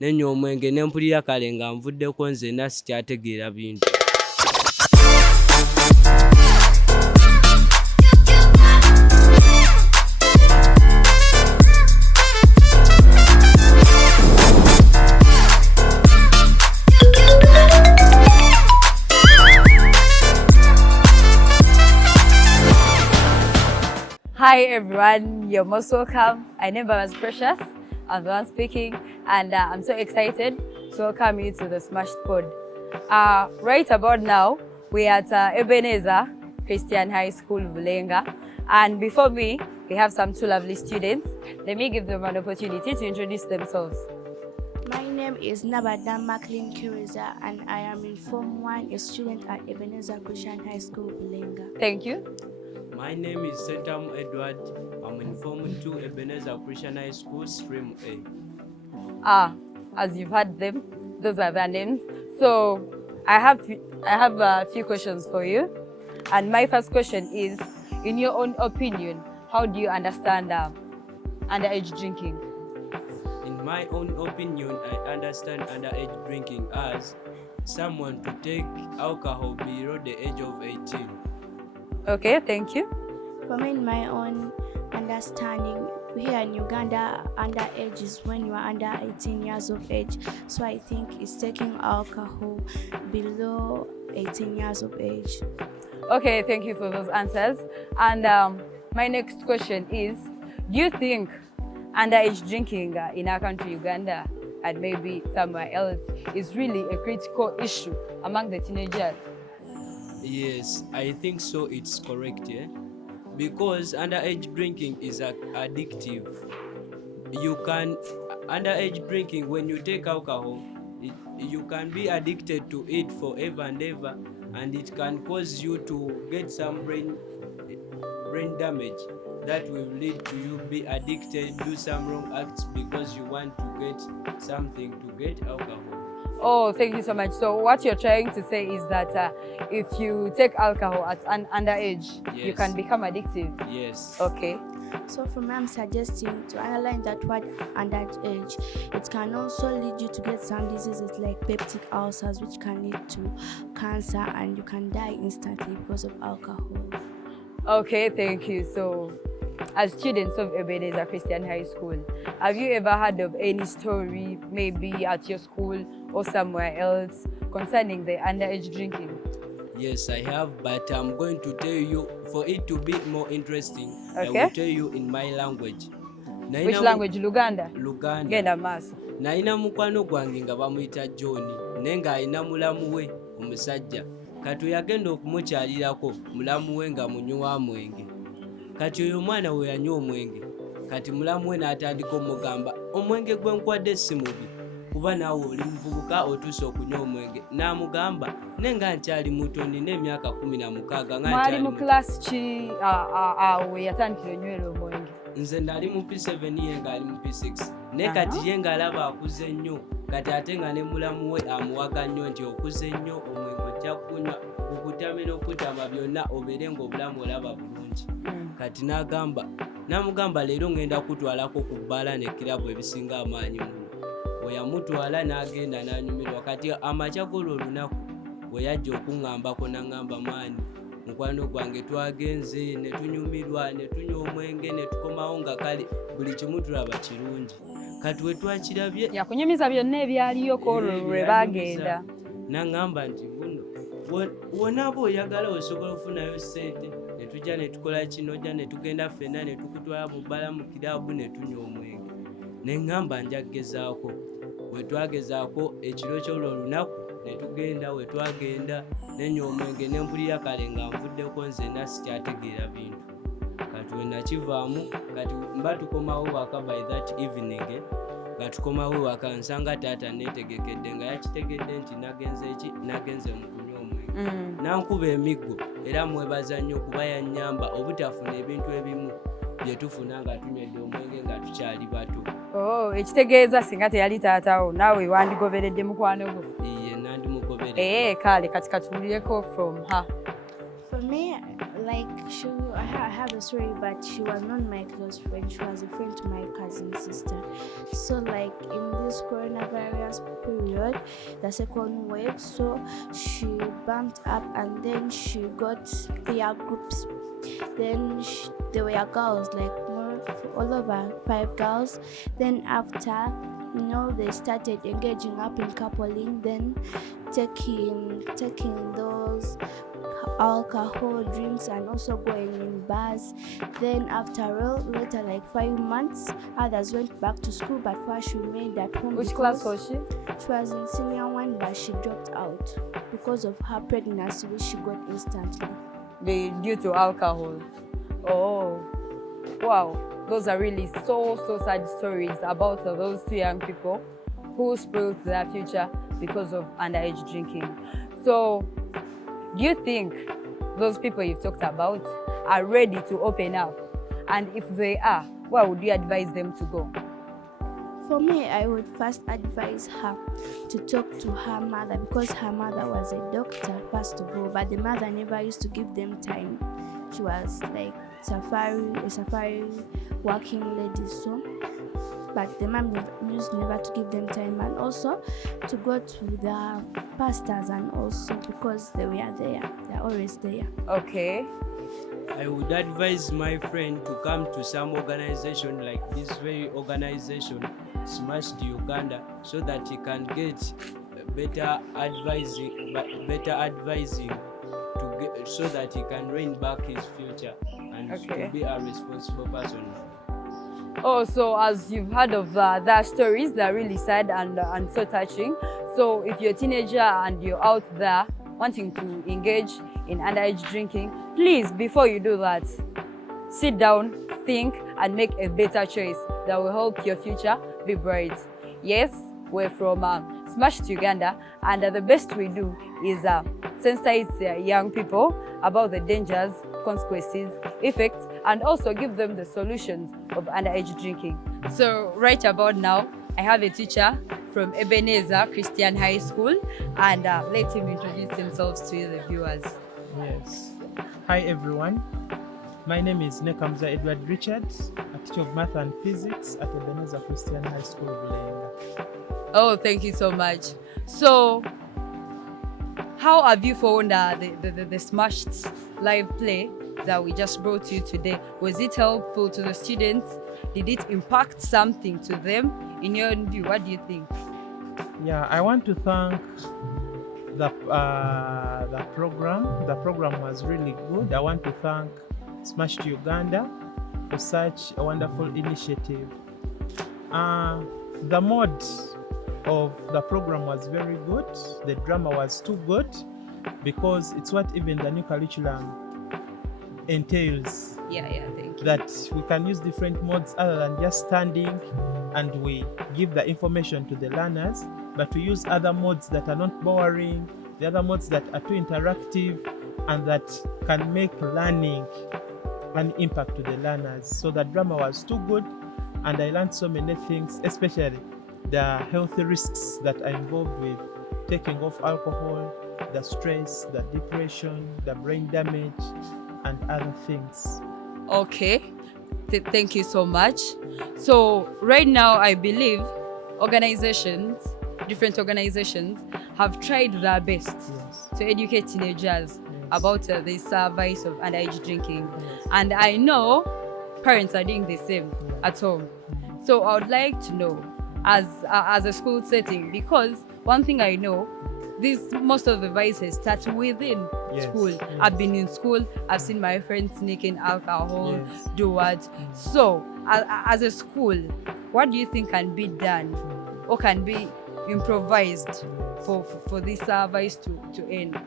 nenywa omwenge ne mpulira kale nga nvuddeko nzenna sikyategeera bintu. Hi everyone, you're most welcome. My name is Precious. I'm the one speaking, and I'm so excited to welcome you to the Smashed Pod. Right about now, we're at Ebenezer Christian High School, Bulenga, and before me, we have some two lovely students. Let me give them an opportunity to introduce themselves. My name is Nabadam Maclean Kiriza, and I am in Form 1, a student at Ebenezer Christian High School, Bulenga. Thank you. My name is Setam Edward. I'm in Form 2 Ebenezer Christian High School, Stream A. As you've heard them, those are their names. So I have a few questions for you. And my first question is, in your own opinion, how do you understand underage drinking? In my own opinion, I understand underage drinking as someone to take alcohol below the age of 18. Okay, thank you. For me, in my own understanding, here in Uganda, underage is when you are under 18 years of age. So I think it's taking alcohol below 18 years of age. Okay, thank you for those answers. And my next question is, do you think underage drinking in our country, Uganda, and maybe somewhere else, is really a critical issue among the teenagers? Yes, I think so. It's correct, yeah? Because underage drinking is addictive. Underage drinking, when you take alcohol, you can be addicted to it forever and ever, and it can cause you to get some brain damage that will lead to you be addicted, do some wrong acts because you want to get something to get alcohol. Oh, thank you so much. So what you're trying to say is that if you take alcohol at an underage, yes, you can become addictive? Yes. Okay. So for me, I'm suggesting to underline that word underage. It can also lead you to get some diseases like peptic ulcers, which can lead to cancer, and you can die instantly because of alcohol. Okay, thank you. So as students of Ebenezer Christian High School, have you ever heard of any story, maybe at your school or somewhere else, concerning the underage drinking? Yes, I have, but I'm going to tell you, for it to be more interesting, okay, I will tell you in my language. Which language? Luganda? Luganda. Genda maaso. Naina mukwano gwange nga bamuyita John, nenga alina mulamu we omusajja. Kati yagenda okumukyalirako mulamu we nga munywa mwenge. Kati oyo mwana we yanywa omwenge. Kati mulamu we n'atandika omugamba, omwenge gwe nkwadde si mubi, kuba naawe oli muvubuka otuuse okunywa omwenge. N'amugamba, nenga nkyali muto nina emyaka 16 nga mwali mu class ki awo yatandikira onywera omwenge? Nze nali mu P7 ye nga ali mu P6. Ne kati ye nga alaba akuze nnyo, kati ate nga ne mulamu we amuwaga nnyo nti okuze nnyo omwenge ojja kunywa okutama n'okutama byonna obeere ng'obulamu olaba bulungi. Kati n'amugamba leero ngenda kutwalako ku bbaala ne kirabu ebisinga amaanyi muno. Bwe yamutwala n'agenda n'anyumirwa. Kati amakya g'olwo olunaku bwe yajja okuŋŋambako n'aŋŋamba, maani mukwano gwange twagenze ne tunyumirwa ne tunywa omwenge ne tukomawo nga kale buli kimu tulaba kirungi. Kati we twakirabye yakunyumiza byonna ebyaliyo kwolwo lwe baagenda. N'aŋŋamba nti buno wonaaba oyagala osobola okufunayo ssente, ne tujja ne tukola kino, ojja ne tugenda ffenna ne tukutwala mu bbala mu kiraabu ne tunywa omwenge. Ne ŋŋamba nja kugezaako. We twagezaako ekiro ky'olwo olunaku ne tugenda, we twagenda nenywa omwenge ne mpulira kale nga nvuddeko nzenna sikyategeera bintu. Kati we nakivaamu, kati mba tukomawo waka by that evening, nga tukomawo waka nsanga taata neetegekedde nga yakitegedde nti nagenze mu kunywa omwenge. Nankuba emiggo era mwebaza nnyo kuba yannyamba obutafuna ebintu ebimu bye tufuna nga tunywedde omwenge nga tukyali bato. Ekitegeeza singa teyali taatawo naawe wandigoberedde mukwano gwo? Iye, nandimugoberedde. Kale kati katuwulireko from her. For me, I have a story, but she was not my close friend. She was a friend to my cousin sister. So like in this coronavirus period, the second wave, so she bumped up and then she got peer groups. Then there were girls, like more all over 5 girls. Then after, they started engaging up in coupling, then taking those alcohol drinks and also going in bars. Then after all, later like 5 months, others went back to school, but first she remained at home. Which class was she? She was in senior 1, but she dropped out because of her pregnancy, which she got instantly. Due to alcohol. Oh, wow. Those are really so sad stories about those 2 young people who spoiled their future because of underage drinking. So, do you think those people you've talked about are ready to open up? And if they are, where would you advise them to go? For me, I would first advise her to talk to her mother, because her mother was a doctor, first of all, but the mother never used to give them time. She was like a safari working lady, so but the mom used never to give them time, and also to go to the pastors, and also because they were there, they're always there. Okay. I would advise my friend to come to some organization like this very organization, Smashed Uganda, so that he can get better advising so that he can rein back his future and to be a responsible person. Oh, so as you've heard of their stories, they're really sad and so touching. So if you're a teenager and you're out there wanting to engage in underage drinking, please, before you do that, sit down, think, and make a better choice that will help your future be bright. Yes, we're from Smashed Uganda, and the best we do is sensitize young people about the dangers, consequences, effects, and also give them the solutions of underage drinking. So right about now, I have a teacher from Ebenezer Christian High School, and let him introduce himself to the viewers. Yes. Hi everyone. My name is Nekamza Edward Richards, a teacher of math and physics at Ebenezer Christian High School, Bulenga. Oh, thank you so much. So, how have you found the Smashed live play that we just brought to you today? Was it helpful to the students? Did it impact something to them? In your view, what do you think? Yeah, I want to thank the program. The program was really good. I want to thank Smashed Uganda for such a wonderful initiative. The mode of the program was very good. The drama was too good, because it's what even the new curriculum entails. Yeah, thank you. That we can use different modes other than just standing and we give the information to the learners, but we use other modes that are not boring, the other modes that are too interactive and that can make learning an impact to the learners. So the drama was too good, and I learned so many things, especially the health risks that are involved with taking off alcohol, the stress, the depression, the brain damage, and other things. Okay, thank you so much. So right now, I believe different organizations have tried their best to educate teenagers about this vice of underage drinking. And I know parents are doing the same at home. So I would like to know, as a school setting, because one thing I know, most of the vices start within school. I've been in school, I've seen my friends sneaking alcohol, do what. So as a school, what do you think can be done or can be improvised for this vice to end?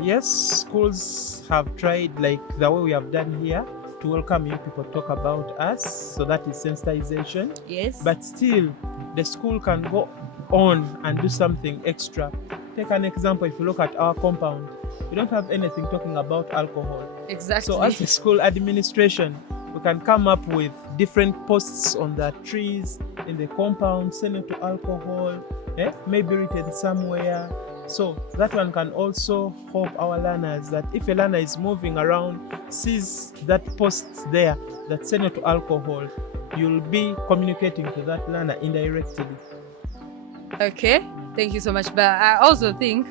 Yes, schools have tried, like the way we have done here, to welcome you people talk about us. So that is sensitization. Yes. But still, the school can go on and do something extra. Take an example, if you look at our compound, we don't have anything talking about alcohol. Exactly. So as a school administration, we can come up with different posts on the trees in the compound, say no to alcohol, maybe written somewhere, So that one can also help our learners, that if a learner is moving around, sees that post there that say no to alcohol, you'll be communicating to that learner indirectly. Okay, thank you so much. But I also think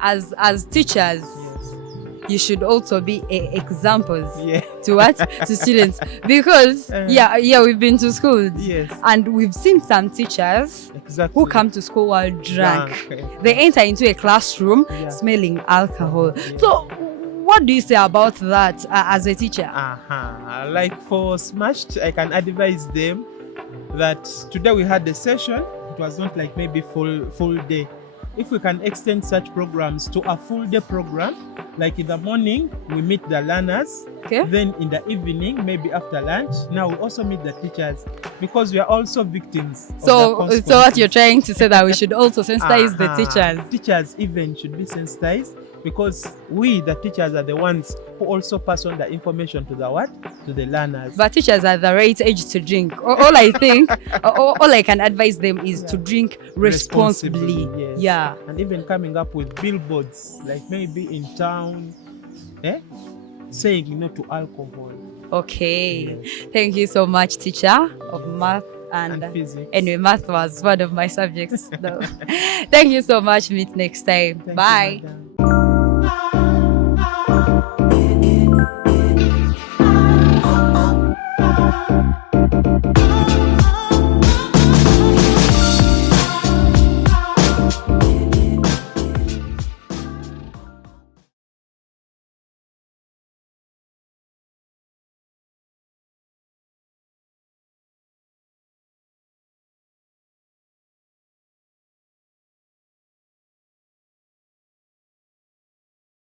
as teachers, you should also be examples to what? To students. Because we've been to schools and we've seen some teachers who come to school while drunk. They enter into a classroom smelling alcohol. So what do you say about that as a teacher? Like for Smashed, I can advise them that today we had a session. It was not like maybe full day. If we can extend such programs to a full day program, like in the morning, we meet the learners. Then in the evening, maybe after lunch, now we also meet the teachers, because we are also victims. So what you're trying to say, that we should also sensitize the teachers? Teachers even should be sensitized, because we, the teachers, are the ones who also pass on the information to the what? To the learners. But teachers are the right age to drink. All I think, all I can advise them is to drink responsibly. And even coming up with billboards, like maybe in town, saying no to alcohol. Okay. Thank you so much, teacher of math and physics. Anyway, math was one of my subjects though. Thank you so much. Meet next time. Bye. You,